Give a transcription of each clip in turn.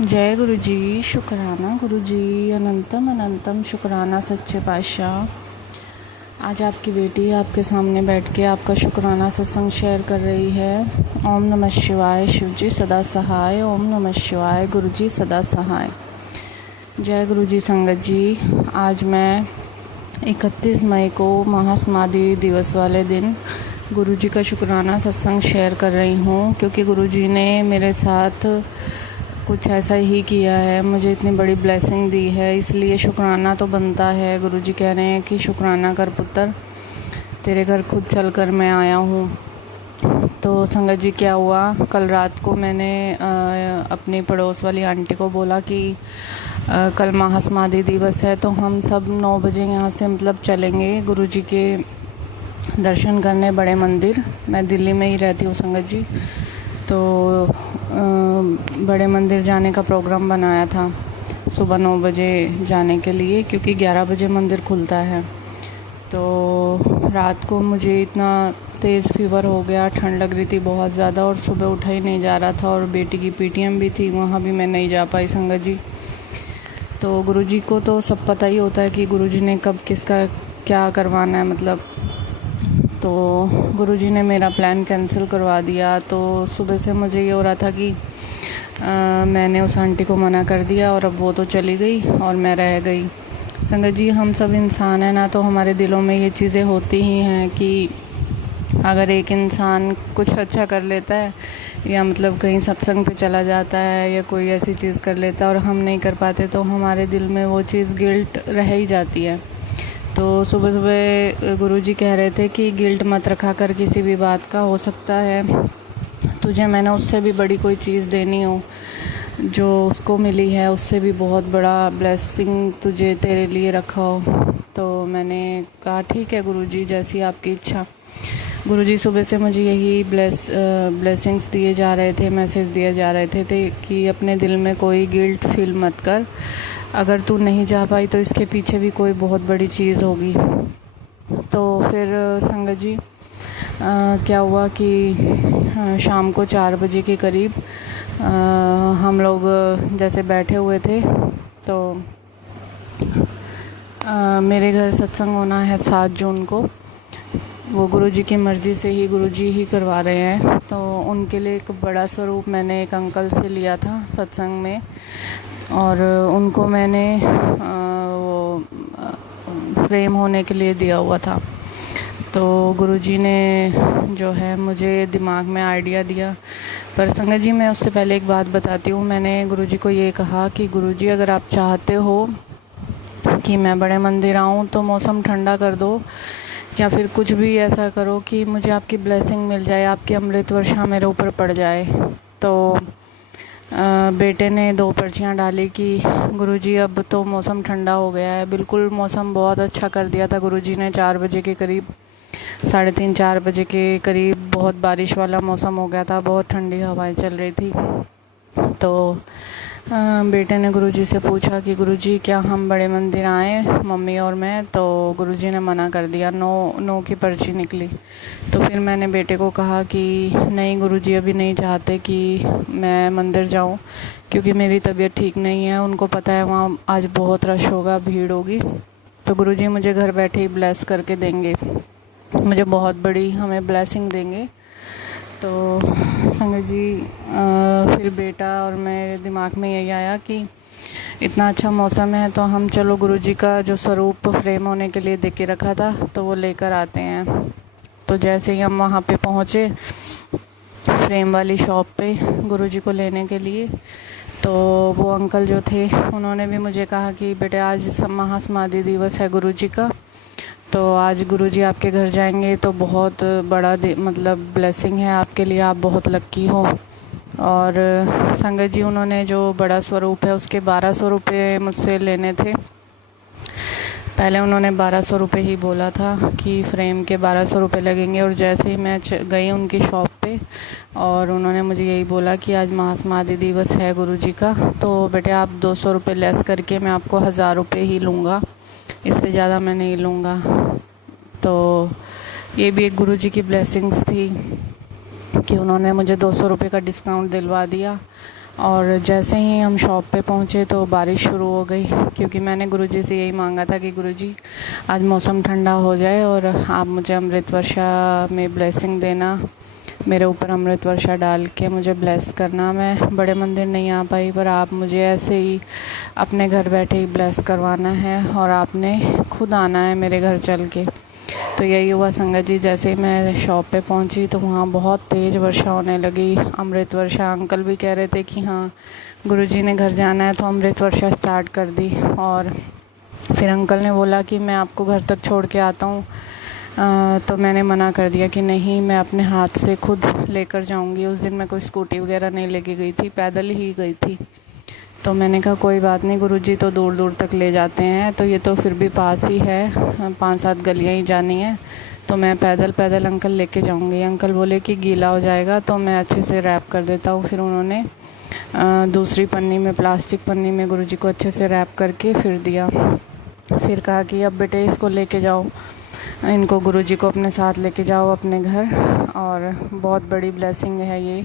जय गुरु जी। शुक्राना गुरु जी, अनंतम अनंतम शुक्राना सच्चे पातशाह। आज आपकी बेटी आपके सामने बैठ के आपका शुक्राना सत्संग शेयर कर रही है। ओम नमः शिवाय, शिव जी सदा सहाय। ओम नमः शिवाय, गुरु जी सदा सहाय। जय गुरु जी। संगत जी, आज मैं 31 मई को महासमाधि दिवस वाले दिन गुरु जी का शुक्राना सत्संग शेयर कर रही हूँ, क्योंकि गुरु जी ने मेरे साथ कुछ ऐसा ही किया है, मुझे इतनी बड़ी ब्लेसिंग दी है, इसलिए शुक्राना तो बनता है। गुरुजी कह रहे हैं कि शुक्राना कर पुत्र, तेरे घर खुद चल कर मैं आया हूँ। तो संगत जी, क्या हुआ, कल रात को मैंने अपनी पड़ोस वाली आंटी को बोला कि कल महासमाधि दिवस है, तो हम सब 9 बजे यहाँ से चलेंगे गुरुजी के दर्शन करने बड़े मंदिर। मैं दिल्ली में ही रहती हूँ संगत जी, तो बड़े मंदिर जाने का प्रोग्राम बनाया था सुबह 9 बजे जाने के लिए, क्योंकि 11 बजे मंदिर खुलता है। तो रात को मुझे इतना तेज़ फीवर हो गया, ठंड लग रही थी बहुत ज़्यादा, और सुबह उठा ही नहीं जा रहा था, और बेटी की पीटीएम भी थी, वहाँ भी मैं नहीं जा पाई संगत जी। तो गुरुजी को तो सब पता ही होता है कि गुरुजी ने कब किसका क्या करवाना है तो गुरुजी ने मेरा प्लान कैंसिल करवा दिया। तो सुबह से मुझे ये हो रहा था कि मैंने उस आंटी को मना कर दिया, और अब वो तो चली गई और मैं रह गई। संगत जी, हम सब इंसान हैं ना, तो हमारे दिलों में ये चीज़ें होती ही हैं कि अगर एक इंसान कुछ अच्छा कर लेता है, या कहीं सत्संग पे चला जाता है, या कोई ऐसी चीज़ कर लेता है और हम नहीं कर पाते, तो हमारे दिल में वो चीज़ गिल्ट रह ही जाती है। तो सुबह सुबह गुरुजी कह रहे थे कि गिल्ट मत रखा कर किसी भी बात का, हो सकता है तुझे मैंने उससे भी बड़ी कोई चीज़ देनी हो, जो उसको मिली है उससे भी बहुत बड़ा ब्लेसिंग तुझे तेरे लिए रखा हो। तो मैंने कहा ठीक है गुरुजी, जैसी आपकी इच्छा। गुरुजी सुबह से मुझे यही ब्लेसिंग्स दिए जा रहे थे, मैसेज दिए जा रहे थे कि अपने दिल में कोई गिल्ट फील मत कर, अगर तू नहीं जा पाई तो इसके पीछे भी कोई बहुत बड़ी चीज़ होगी। तो फिर संगत जी, क्या हुआ कि शाम को 4 बजे के करीब हम लोग जैसे बैठे हुए थे, तो मेरे घर सत्संग होना है 7 जून को। वो गुरुजी की मर्ज़ी से ही गुरुजी ही करवा रहे हैं, तो उनके लिए एक बड़ा स्वरूप मैंने एक अंकल से लिया था सत्संग में, और उनको मैंने वो फ्रेम होने के लिए दिया हुआ था। तो गुरुजी ने जो है मुझे दिमाग में आइडिया दिया। पर संगत जी, मैं उससे पहले एक बात बताती हूँ। मैंने गुरुजी को ये कहा कि गुरुजी, अगर आप चाहते हो कि मैं बड़े मंदिर आऊँ तो मौसम ठंडा कर दो, या फिर कुछ भी ऐसा करो कि मुझे आपकी ब्लेसिंग मिल जाए, आपकी अमृत वर्षा मेरे ऊपर पड़ जाए। तो बेटे ने 2 पर्चियाँ डाली कि गुरुजी अब तो मौसम ठंडा हो गया है। बिल्कुल मौसम बहुत अच्छा कर दिया था गुरुजी ने। 4 बजे के करीब, 3:30-4 बजे के करीब बहुत बारिश वाला मौसम हो गया था, बहुत ठंडी हवाएं चल रही थी। तो बेटे ने गुरुजी से पूछा कि गुरुजी, क्या हम बड़े मंदिर आएँ, मम्मी और मैं? तो गुरुजी ने मना कर दिया, नो की पर्ची निकली। तो फिर मैंने बेटे को कहा कि नहीं गुरुजी, अभी नहीं चाहते कि मैं मंदिर जाऊं, क्योंकि मेरी तबीयत ठीक नहीं है। उनको पता है वहाँ आज बहुत रश होगा, भीड़ होगी, तो गुरुजी मुझे घर बैठे ही ब्लेस करके देंगे, मुझे बहुत बड़ी हमें ब्लेसिंग देंगे। तो संगत जी, फिर बेटा और मेरे दिमाग में यही आया कि इतना अच्छा मौसम है, तो हम चलो गुरुजी का जो स्वरूप फ्रेम होने के लिए दे के रखा था, तो वो लेकर आते हैं। तो जैसे ही हम वहाँ पे पहुँचे, फ्रेम वाली शॉप पे गुरुजी को लेने के लिए, तो वो अंकल जो थे उन्होंने भी मुझे कहा कि बेटे, आज महासमाधि दिवस है गुरुजी का, तो आज गुरुजी आपके घर जाएंगे, तो बहुत बड़ा ब्लेसिंग है आपके लिए, आप बहुत लक्की हो। और संगत जी, उन्होंने जो बड़ा स्वरूप है उसके 1200 रुपये मुझसे लेने थे। पहले उन्होंने 1200 रुपये ही बोला था कि फ्रेम के 1200 रुपये लगेंगे, और जैसे ही मैं गई उनकी शॉप पे, और उन्होंने मुझे यही बोला कि आज महासमाधि दिवस है गुरुजी का, तो बेटे आप 200 रुपये लेस करके मैं आपको 1000 रुपये ही लूँगा, इससे ज़्यादा मैं नहीं लूँगा। तो ये भी एक गुरुजी की ब्लेसिंग्स थी कि उन्होंने मुझे 200 रुपये का डिस्काउंट दिलवा दिया। और जैसे ही हम शॉप पे पहुँचे तो बारिश शुरू हो गई, क्योंकि मैंने गुरुजी से यही मांगा था कि गुरुजी आज मौसम ठंडा हो जाए और आप मुझे अमृत वर्षा में ब्लेसिंग देना, मेरे ऊपर अमृत वर्षा डाल के मुझे ब्लेस करना। मैं बड़े मंदिर नहीं आ पाई, पर आप मुझे ऐसे ही अपने घर बैठे ही ब्लेस करवाना है और आपने खुद आना है मेरे घर चल के। तो यही हुआ संगत जी। जैसे ही मैं शॉप पे पहुंची तो वहाँ बहुत तेज़ वर्षा होने लगी, अमृत वर्षा। अंकल भी कह रहे थे कि हाँ गुरुजी ने घर जाना है, तो अमृत वर्षा स्टार्ट कर दी। और फिर अंकल ने बोला कि मैं आपको घर तक छोड़ के आता हूँ, तो मैंने मना कर दिया कि नहीं, मैं अपने हाथ से खुद लेकर जाऊँगी। उस दिन मैं कोई स्कूटी वगैरह नहीं लेके गई थी, पैदल ही गई थी। तो मैंने कहा कोई बात नहीं, गुरुजी तो दूर दूर तक ले जाते हैं, तो ये तो फिर भी पास ही है, 5-7 गलियाँ ही जानी है, तो मैं पैदल पैदल अंकल लेके जाऊँगी। अंकल बोले कि गीला हो जाएगा, तो मैं अच्छे से रैप कर देता हूँ। फिर उन्होंने दूसरी पन्नी में, प्लास्टिक पन्नी में गुरुजी को अच्छे से रैप करके फिर दिया। फिर कहा कि अब बेटे इसको लेके जाओ, इनको गुरुजी को अपने साथ लेके जाओ अपने घर, और बहुत बड़ी ब्लेसिंग है ये,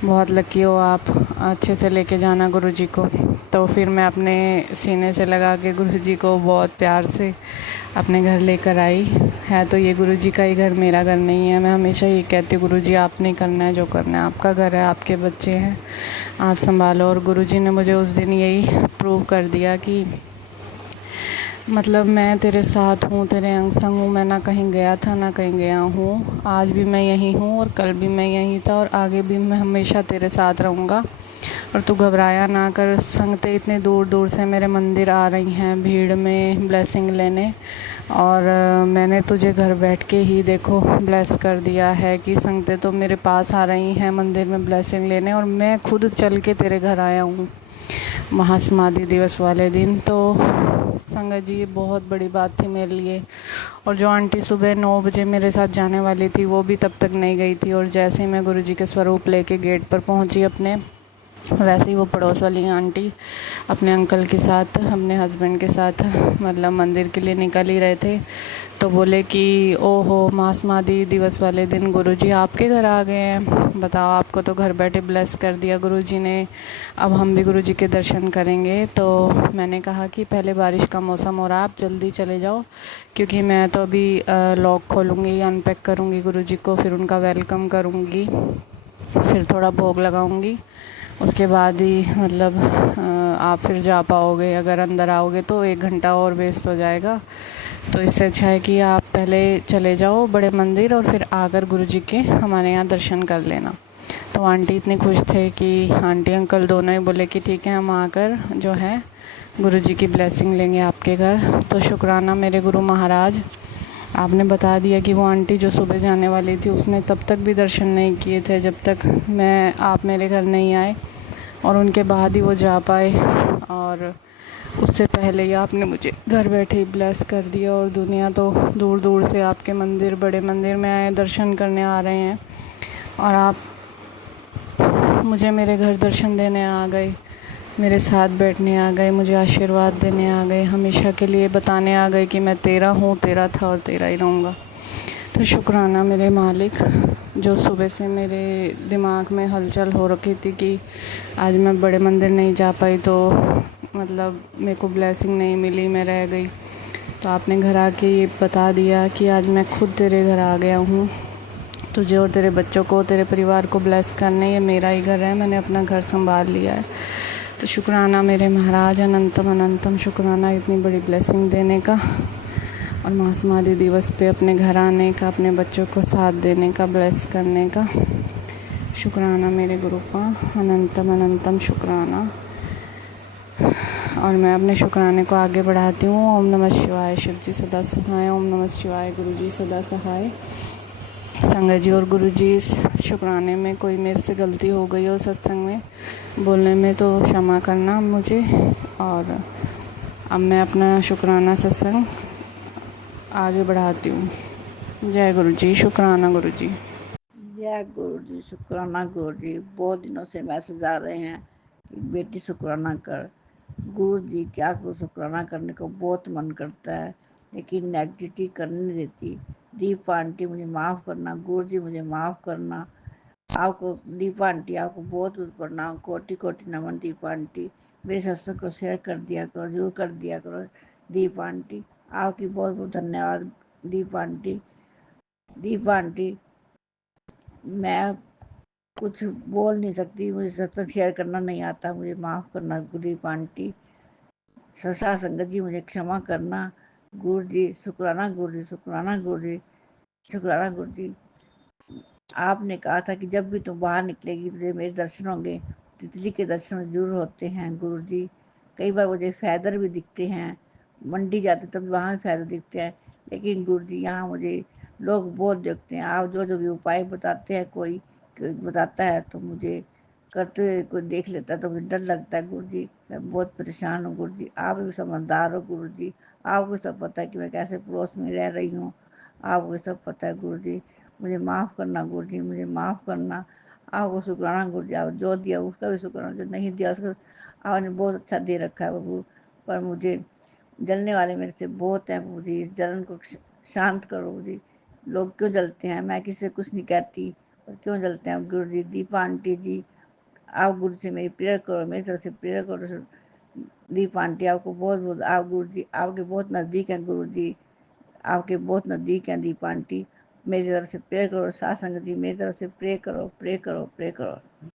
बहुत लकी हो आप, अच्छे से लेके जाना गुरुजी को। तो फिर मैं अपने सीने से लगा के गुरुजी को बहुत प्यार से अपने घर लेकर आई। है तो ये गुरुजी का ही घर, मेरा घर नहीं है। मैं हमेशा ये कहती हूँ, गुरुजी आपने करना है जो करना है, आपका घर है, आपके बच्चे हैं, आप संभालो। और गुरुजी ने मुझे उस दिन यही प्रूव कर दिया कि मतलब मैं तेरे साथ हूँ, तेरे अंग संग हूँ। मैं ना कहीं गया था ना कहीं गया हूँ, आज भी मैं यहीं हूँ और कल भी मैं यहीं था और आगे भी मैं हमेशा तेरे साथ रहूँगा। और तू घबराया ना कर। संगतें इतने दूर दूर से मेरे मंदिर आ रही हैं भीड़ में ब्लेसिंग लेने, और मैंने तुझे घर बैठ के ही देखो ब्लेस कर दिया है कि संगतें तो मेरे पास आ रही हैं मंदिर में ब्लेसिंग लेने, और मैं खुद चल के तेरे घर आया हूँ महासमाधि दिवस वाले दिन। तो संगत जी ये बहुत बड़ी बात थी मेरे लिए। और जो आंटी सुबह 9 बजे मेरे साथ जाने वाली थी, वो भी तब तक नहीं गई थी। और जैसे ही मैं गुरुजी के स्वरूप लेके गेट पर पहुंची अपने, वैसे ही वो पड़ोस वाली आंटी अपने अंकल के साथ, अपने हस्बैंड के साथ मतलब मंदिर के लिए निकल ही रहे थे, तो बोले कि ओहो महासमाधि दिवस वाले दिन गुरुजी आपके घर आ गए हैं, बताओ आपको तो घर बैठे ब्लेस कर दिया गुरुजी ने, अब हम भी गुरुजी के दर्शन करेंगे। तो मैंने कहा कि पहले बारिश का मौसम हो रहा है, आप जल्दी चले जाओ, क्योंकि मैं तो अभी लॉक खोलूँगी, अनपैक करूँगी गुरुजी को, फिर उनका वेलकम करूँगी, फिर थोड़ा भोग लगाऊँगी, उसके बाद ही मतलब आप फिर जा पाओगे। अगर अंदर आओगे तो 1 घंटा और वेस्ट हो जाएगा, तो इससे अच्छा है कि आप पहले चले जाओ बड़े मंदिर और फिर आकर गुरुजी के हमारे यहाँ दर्शन कर लेना। तो आंटी इतने खुश थे कि आंटी अंकल दोनों ही बोले कि ठीक है, हम आकर जो है गुरुजी की ब्लेसिंग लेंगे आपके घर। तो शुक्राना मेरे गुरु महाराज, आपने बता दिया कि वो आंटी जो सुबह जाने वाली थी उसने तब तक भी दर्शन नहीं किए थे जब तक आप मेरे घर नहीं आए, और उनके बाद ही वो जा पाए। और उससे पहले ही आपने मुझे घर बैठे ही ब्लेस कर दिया, और दुनिया तो दूर दूर से आपके मंदिर, बड़े मंदिर में आए, दर्शन करने आ रहे हैं, और आप मुझे मेरे घर दर्शन देने आ गए, मेरे साथ बैठने आ गए, मुझे आशीर्वाद देने आ गए, हमेशा के लिए बताने आ गए कि मैं तेरा हूँ, तेरा था और तेरा ही रहूँगा। तो शुक्राना मेरे मालिक, जो सुबह से मेरे दिमाग में हलचल हो रखी थी कि आज मैं बड़े मंदिर नहीं जा पाई, तो मतलब मेरे को ब्लेसिंग नहीं मिली, मैं रह गई। तो आपने घर आके ये बता दिया कि आज मैं खुद तेरे घर आ गया हूँ, तुझे और तेरे बच्चों को, तेरे परिवार को ब्लेस करने। ये मेरा ही घर है, मैंने अपना घर संभाल लिया है। तो शुक्राना मेरे महाराज, अनंतम अनंतम शुक्राना इतनी बड़ी ब्लेसिंग देने का, और महासमाधि दिवस पे अपने घर आने का, अपने बच्चों को साथ देने का, ब्लेस करने का। शुक्राना मेरे गुरु का, अनंतम अनंतम शुक्राना। और मैं अपने शुक्राने को आगे बढ़ाती हूँ। ओम नमः शिवाय, शिव जी सदा सहाय। ओम नमः शिवाय, गुरु जी सदा सहाय। संगत जी और गुरु जी, इस शुक्राने में कोई मेरे से गलती हो गई हो सत्संग में बोलने में तो क्षमा करना मुझे। और अब मैं अपना शुक्राना सत्संग आगे बढ़ाती हूँ। जय गुरु जी, शुक्राना गुरु जी। जय गुरु जी, शुक्राना गुरु जी। बहुत दिनों से मैसेज आ रहे हैं कि बेटी शुक्राना कर। गुरु जी क्या करूँ, शुक्राना करने को बहुत मन करता है, लेकिन नेगेटिविटी करने नहीं देती। दीपा आंटी मुझे माफ़ करना, गुरु जी मुझे माफ़ करना। आपको दीपा आंटी, आपको बहुत बहुत प्रणाम, कोटि कोटि नमन दीपा आंटी। मेरे सत्संग को शेयर कर दिया करो, जरूर कर दिया करो दीपा आंटी। आपकी बहुत बहुत धन्यवाद दीपा आंटी। दीपा आंटी, मैं कुछ बोल नहीं सकती, मुझे सत्संग शेयर करना नहीं आता, मुझे माफ़ करना दीपा आंटी। ससा संगत जी मुझे क्षमा करना। गुरु जी शुक्राना, गुरु जी शुक्राना, गुरु जी शुक्राना। गुरु जी, आपने कहा था कि जब भी तुम बाहर निकलेगी तुझे मेरे दर्शन होंगे। तितली के दर्शन जरूर होते हैं गुरु जी। कई बार मुझे फैदर भी दिखते हैं, मंडी जाते तब वहाँ भी फैदर दिखते हैं। लेकिन गुरु जी यहाँ मुझे लोग बहुत देखते हैं। आप जो जो भी उपाय बताते हैं, कोई बताता है तो मुझे करते हुए कोई देख लेता है तो मुझे डर लगता है गुरु जी। मैं बहुत परेशान हूँ गुरु जी। आप भी समझदार हो गुरु जी, आपको सब पता है कि मैं कैसे पड़ोस में रह रही हूँ। आपको सब पता है गुरु जी। मुझे माफ़ करना गुरु जी, मुझे माफ़ करना। आपको शुक्राना गुरु जी, आप जो दिया उसका भी शुक्राना, जो नहीं दिया उसका आपने बहुत अच्छा दे रखा है प्रभु। पर मुझे जलने वाले मेरे से बहुत हैं प्रभु जी। इस जलन को शांत करो प्रभु जी। लोग क्यों जलते हैं, मैं किसी से कुछ नहीं कहती, पर क्यों जलते हैं गुरु जी। दीपा आंटी जी, आप गुरु से मेरी प्रेयर करो, मेरी तरफ से प्रेयर करो। दीपा आंटी, आपको बहुत बहुत, आप गुरु जी आपके बहुत नज़दीक हैं गुरु जी, आपके बहुत नज़दीक हैं दीपा आंटी। मेरी तरफ से प्रे करो, सात संगत जी मेरी तरफ से प्रे करो, प्रे करो, प्रे करो।